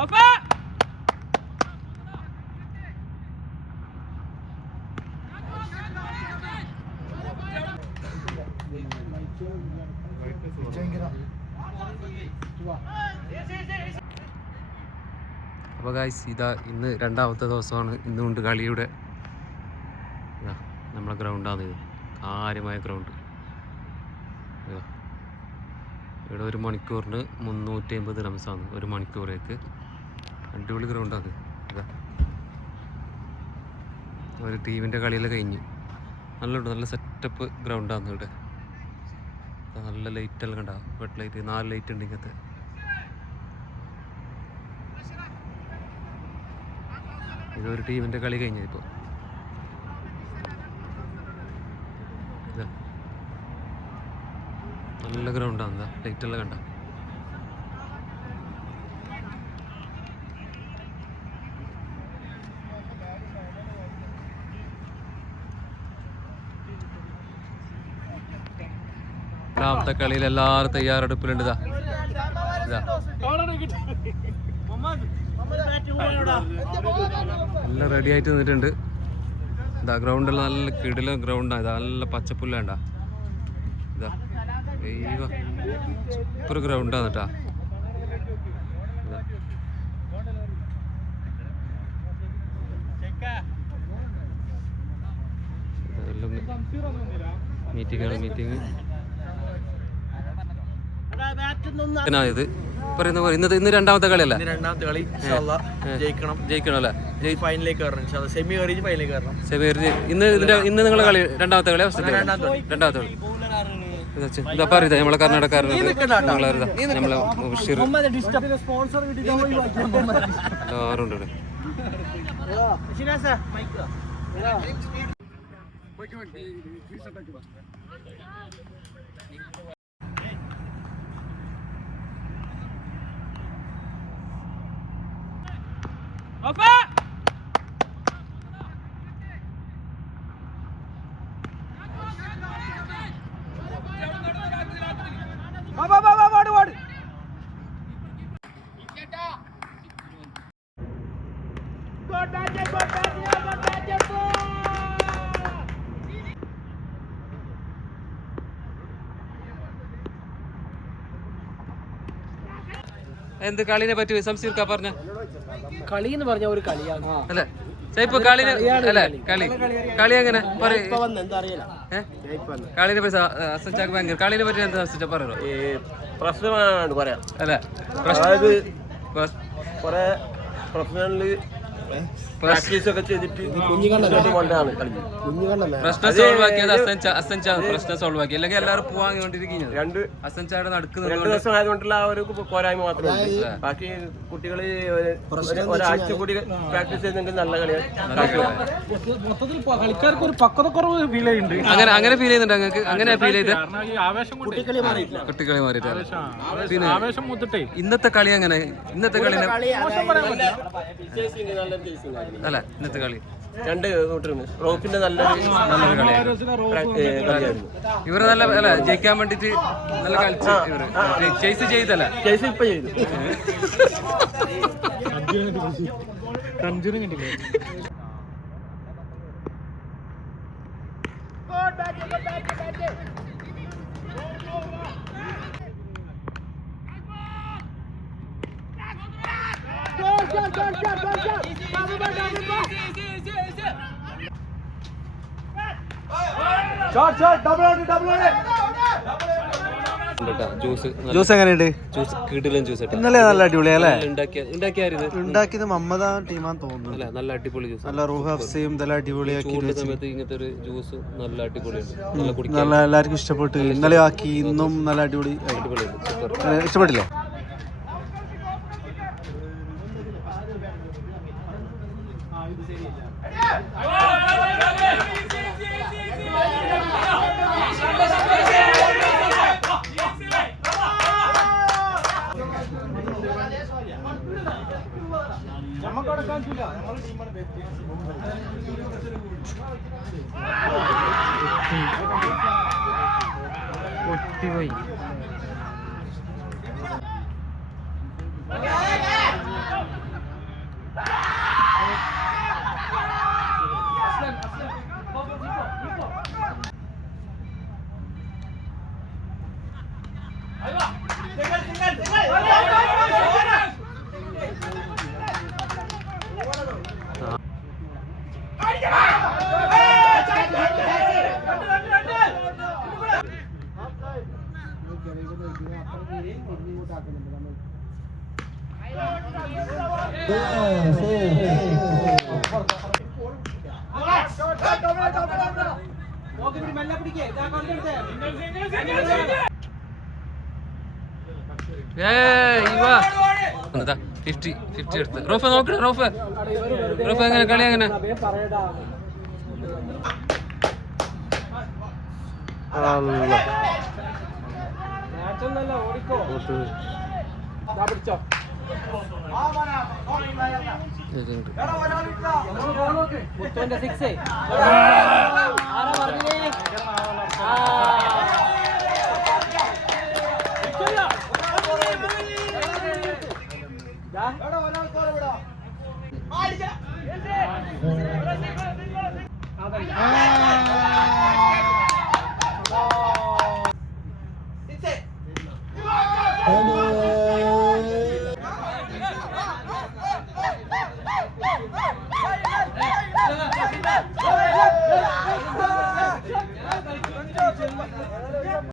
അപ്പോൾ ഗൈസ് ഇതാ ഇന്ന് രണ്ടാമത്തെ ദിവസമാണ്. ഇന്നുകൊണ്ട് കളിയുടെ നമ്മളെ ഗ്രൗണ്ടാണ് ഇത്. കാര്യമായ ഗ്രൗണ്ട്. ഇവിടെ 1 മണിക്കൂറിന് 350 റംസാണ്. 1 മണിക്കൂറേക്ക്. അടിപൊളി ഗ്രൗണ്ടാണ്. ഇതാ ഒരു ടീമിൻ്റെ കളിയെല്ലാം കഴിഞ്ഞ് നല്ല സെറ്റപ്പ് ഗ്രൗണ്ടാണ് ഇവിടെ. നല്ല ലൈറ്റെല്ലാം കണ്ടാ. വെട്ട് ലൈറ്റ് 4 ലൈറ്റ് ഉണ്ട് ഇങ്ങനത്തെ. ഇതൊരു ടീമിൻ്റെ കളി കഴിഞ്ഞിപ്പോൾ. നല്ല ഗ്രൗണ്ടാണ്. ലൈറ്റെല്ലാം കണ്ട. രണ്ടാമത്തെ കളിയിൽ എല്ലാവരും തയ്യാറെടുപ്പിലുണ്ട്. എല്ലാം റെഡി ആയിട്ട് നിന്നിട്ടുണ്ട്. ഇതാ ഗ്രൗണ്ടെല്ലാം നല്ല കിടില ഗ്രൗണ്ടാണ്. ഇതാ നല്ല പച്ചപ്പുല്ലാണ്ടാ. ഇതാ സൂപ്പർ ഗ്രൗണ്ടാണ് കേട്ടാ. മീറ്റിംഗ് ഇത് പറയുന്ന പോലെ ഇന്ന് രണ്ടാമത്തെ കളിയല്ല. ജയിക്കണം അല്ലേ? ഇന്ന് നിങ്ങളെ കളി രണ്ടാമത്തെ കളി. രണ്ടാമത്തെ കളി ഇതാ പറയുക നമ്മളെ കർണാടകക്കാരനുണ്ട്. നമ്മളെ ബഷീർ ആറുണ്ട്. എന്ത് കളിനെ പറ്റി സംസീർക്ക പറഞ്ഞ? കളി എന്ന് പറഞ്ഞ ഒരു കളിയാണ് അല്ലെ? ഇപ്പൊ കളിനെ അല്ലെ കളി എങ്ങനെ കളിനെ പറ്റി അസച്ചാക്ക് ഭയങ്കര കളിനെ പറ്റി എന്താ പറയോ? പ്രശ്നമാണ് പറയാം അല്ലെ? പ്രാക്ടീസൊക്കെ ചെയ്തിട്ട് പ്രശ്നം സോൾവ് ആക്കിയത് പ്രശ്നം സോൾവ് ആക്കി. അല്ലെങ്കിൽ എല്ലാവരും പോവാങ്ങിക്കൊണ്ടിരിക്കുന്നത്. 2 ദിവസം ആയതുകൊണ്ടുള്ള ആ ഒരു പോരായ്മ മാത്രമേ. ബാക്കി കുട്ടികള് ഒരാഴ്ച കൂടി പ്രാക്ടീസ് ചെയ്തെങ്കിൽ നല്ല കളിയാണ്. കളിക്കാർക്ക് ഒരു പക്വതക്കുറവ് ഫീൽ ചെയ്യുന്നുണ്ട്. അങ്ങനെ ഫീൽ ചെയ്യുന്നുണ്ട് നിങ്ങൾക്ക്? അങ്ങനെ ഫീൽ ചെയ്ത് കുട്ടികളി മാറിയിട്ട് ഇന്നത്തെ കളി അങ്ങനെ? ഇന്നത്തെ കളി അല്ല ഇന്നത്തെ കളി 2 കൂട്ടരും റോപ്പിന്റെ നല്ലൊരു കളിയായിരുന്നു. ഇവര് നല്ല അല്ല ജയിക്കാൻ വേണ്ടിട്ട് നല്ല കളിച്ച് ഇവര് ചേസ് ചെയ്തല്ല. ചേസ് ഇപ്പൊ ചെയ്തു. ജ്യൂസ് എങ്ങനെയുണ്ട്? ജ്യൂസ് കിടിലൻ ജ്യൂസ്. ഇന്നലെ നല്ല അടിപൊളിയല്ലേ? ഉണ്ടാക്കിയത് മമ്മദ ടീമാന്ന് തോന്നുന്നു. നല്ല അടിപൊളി ജ്യൂസ്. നല്ല റൂഹ് ഹഫ്സയും നല്ല അടിപൊളിയാക്കി ഇങ്ങനത്തെ ഒരു ജ്യൂസ് നല്ല അടിപൊളിയാണ്. നല്ല എല്ലാവർക്കും ഇഷ്ടപ്പെട്ടു. ഇന്നലെ ആക്കി ഇന്നും നല്ല അടിപൊളി. ഇഷ്ടപ്പെട്ടില്ലേ? പൊട്ടിപ്പോയി. എടുത്ത് റോഫ നോക്കണ റോഫ എങ്ങനെ കളി എങ്ങനെ